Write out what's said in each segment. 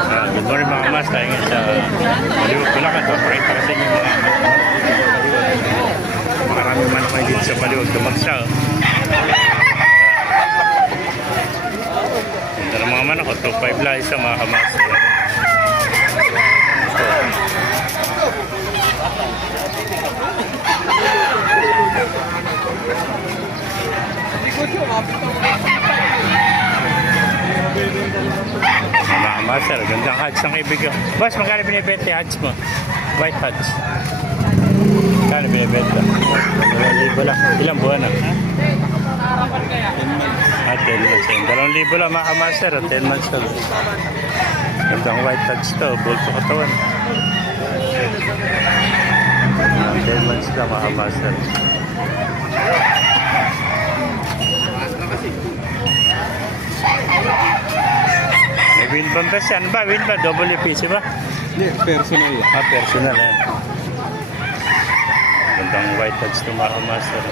Ah, good morning mga kamas. Tayo ngayon sa Maliwag Bulacan. Papakita ko sa inyo mga Maraming manok ngayon dito sa Maliwag. Dumagsa. Ganda ng mga manok. oh. 2.5 lang isa mga kamas. Mga kamaster, gandang hats ng kaibigan. Boss, magkano binibenta yung hats mo? White hats. Magkano binibenta? Dalawang libo lang. Ilang buwan na? Ah, 10 months. Ayun, Dalawang libo lang mga kamaster. 10 months old. Gandang white hats to. Bulto katawan. Ah, 10 months lang mga kamaster. May windband ba siya? Ano ba? Windband? WPC ba? Hindi, personal yan. Ah, personal eh. Gandang white hats to mga master.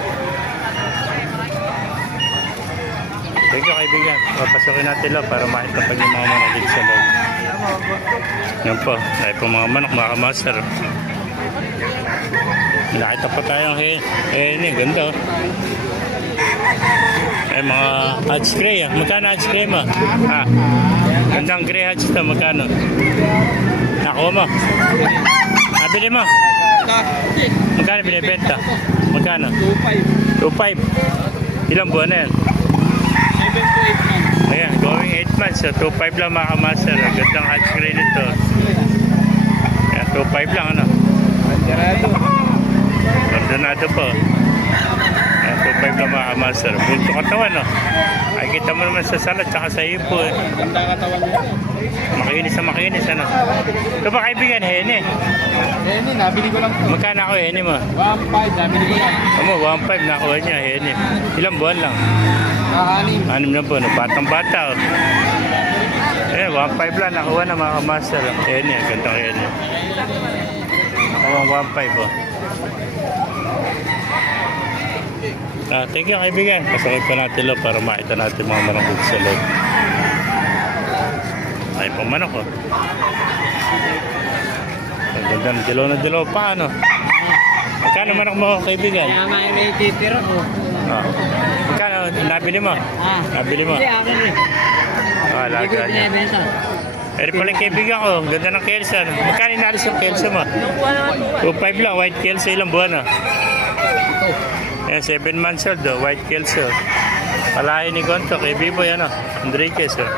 Thank you kaibigan. Papasokin natin lang para makita pa yung mga manok dito sa loob. Yan po. Dahil po mga manok mga master. Nakita pa tayong he. Eh, ganda oh. Eh, mga hats gray ah. Magkano hats gray mo? Ah. Gandang gray hats to. Magkano? Nakuha mo. Nabili mo. Magkano binibenta? Magkano? 2.5. Ilang buwan na yan? Ayan, going 8 months. So 2.5 lang mga kamaster. Ang Gandang hatch grade ito. Ayan, 2.5 lang ano. Panjarado. Ordonado po. Ayan, 2.5 lang mga kamaster. Bulto katawan no. Ay kita mo naman sa salat tsaka sa ipo eh. Ganda katawan niya. Makinis na makinis ano. Ito ba kaibigan, hene? Hindi, nabili ko lang po. Magkano ako hene mo? 1.5, nabili ko lang. Amo, 1.5 nakuha niya, hene. Ilang buwan lang? Kahanin. Anim na po, no? batang bata. Oh. Eh, 1.5 lang, nakuha na mga kamaster. Eh, niya, ganda kayo niya. Nakuha 1.5 oh. Ah, thank you kaibigan. Pasakit pa natin lo para makita natin mga manok dito sa loob. Ay, pang manok oh. Ang ganda ng dilaw na dilaw pa ano. Magkano manok mo kaibigan? Kaya nga may titira ko. Ah. Magkano nabili mo? Ah. Nabili mo? Hindi, akin eh. Ah, alaga niya. Pero pala kaibigan ko, ganda ng kelsa. no? Magkano inalis yung kelsa mo? 2.5 lang, white kelsa, ilang buwan na? Yan, 7 months old, oh, white kelsa. Palahin ni Gonto, kay Biboy, ano, Enriquez. Oh.